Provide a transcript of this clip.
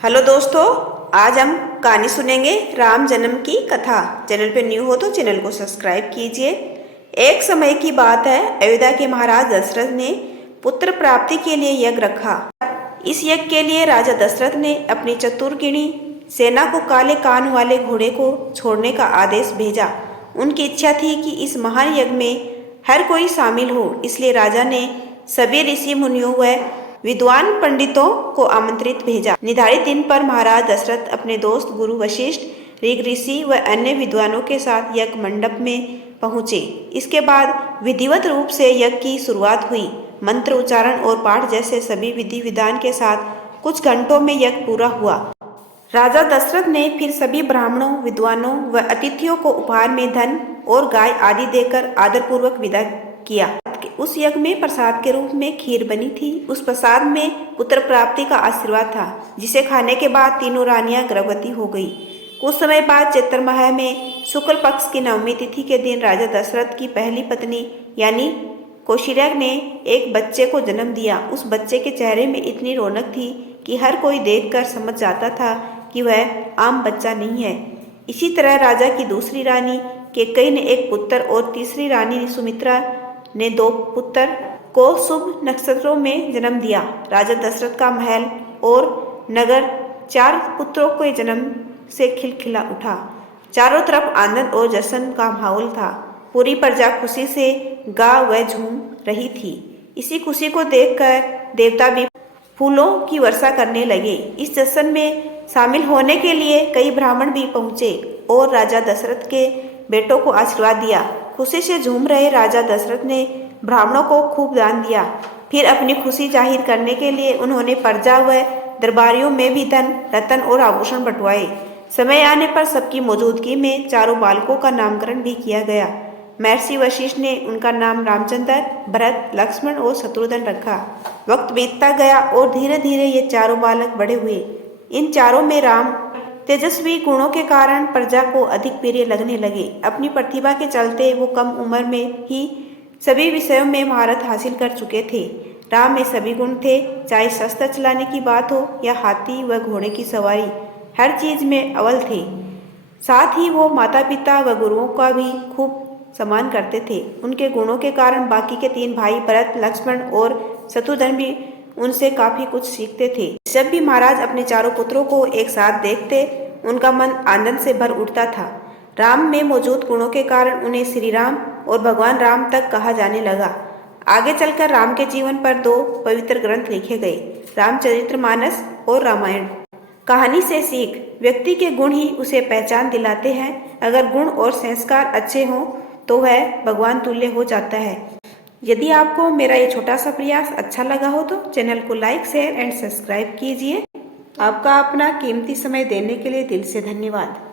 Hello दोस्तों, आज हम कहानी सुनेंगे राम जन्म की कथा। चैनल पे न्यू हो तो चैनल को सब्सक्राइब कीजिए। एक समय की बात है, अयोध्या के महाराज दशरथ ने पुत्र प्राप्ति के लिए यज्ञ रखा। इस यज्ञ के लिए राजा दशरथ ने अपनी चतुर्गिणी सेना को काले कान वाले घोड़े को छोड़ने का आदेश भेजा। उनकी इच्छा थी कि इस महान यज्ञ में हर कोई शामिल हो, इसलिए राजा ने सभी ऋषि मुनियों व विद्वान पंडितों को आमंत्रित भेजा। निर्धारित दिन पर महाराज दशरथ अपने दोस्त गुरु वशिष्ठ, ऋग ऋषि व अन्य विद्वानों के साथ यज्ञ मंडप में पहुंचे। इसके बाद विधिवत रूप से यज्ञ की शुरुआत हुई। मंत्र उच्चारण और पाठ जैसे सभी विधि विधान के साथ कुछ घंटों में यज्ञ पूरा हुआ। राजा दशरथ ने फिर सभी ब्राह्मणों, विद्वानों व अतिथियों को उपहार में धन और गाय आदि देकर आदरपूर्वक विदा किया। उस यज्ञ में प्रसाद के रूप में खीर बनी थी। उस प्रसाद में पुत्र प्राप्ति का आशीर्वाद था, जिसे खाने के बाद तीनों रानियां गर्भवती हो गई। कुछ समय बाद चैत्र माह में शुक्ल पक्ष की नवमी तिथि के दिन राजा दशरथ की पहली पत्नी यानी कौशल्या ने एक बच्चे को जन्म दिया। उस बच्चे के चेहरे में इतनी रौनक थी कि हर कोई देखकर समझ जाता था कि वह आम बच्चा नहीं है। इसी तरह राजा की दूसरी रानी कैकेयी ने एक पुत्र और तीसरी रानी सुमित्रा ने 2 पुत्र को शुभ नक्षत्रों में जन्म दिया। राजा दशरथ का महल और नगर 4 पुत्रों के जन्म से खिलखिला उठा। चारों तरफ आनंद और जश्न का माहौल था। पूरी प्रजा खुशी से गा व झूम रही थी। इसी खुशी को देखकर देवता भी फूलों की वर्षा करने लगे। इस जश्न में शामिल होने के लिए कई ब्राह्मण भी पहुंचे और राजा दशरथ के बेटों को आशीर्वाद दिया। खुशी से झूम रहे राजा दशरथ ने ब्राह्मणों को खूब दान दिया। फिर अपनी खुशी जाहिर करने के लिए उन्होंने प्रजा व दरबारियों में भी धन, रत्न और आभूषण बंटवाए। समय आने पर सबकी मौजूदगी में चारों बालकों का नामकरण भी किया गया। महर्षि वशिष्ठ ने उनका नाम रामचंद्र, भरत, लक्ष्मण और शत्रुघ्न रखा। वक्त बीतता गया और धीरे धीरे ये चारों बालक बड़े हुए। इन चारों में राम तेजस्वी गुणों के कारण प्रजा को अधिक प्रिय लगने लगे। अपनी प्रतिभा के चलते वो कम उम्र में ही सभी विषयों में महारत हासिल कर चुके थे। राम में सभी गुण थे, चाहे शस्त्र चलाने की बात हो या हाथी व घोड़े की सवारी, हर चीज में अव्वल थे। साथ ही वो माता पिता व गुरुओं का भी खूब सम्मान करते थे। उनके गुणों के कारण बाकी के 3 भाई भरत, लक्ष्मण और शत्रुघ्न भी उनसे काफी कुछ सीखते थे। जब भी महाराज अपने चारों पुत्रों को एक साथ देखते, उनका मन आनंद से भर उठता था। राम में मौजूद गुणों के कारण उन्हें श्री राम और भगवान राम तक कहा जाने लगा। आगे चलकर राम के जीवन पर 2 पवित्र ग्रंथ लिखे गए, रामचरितमानस और रामायण। कहानी से सीख, व्यक्ति के गुण ही उसे पहचान दिलाते हैं। अगर गुण और संस्कार अच्छे हों तो वह भगवान तुल्य हो जाता है। यदि आपको मेरा ये छोटा सा प्रयास अच्छा लगा हो तो चैनल को लाइक, शेयर एंड सब्सक्राइब कीजिए। आपका अपना कीमती समय देने के लिए दिल से धन्यवाद।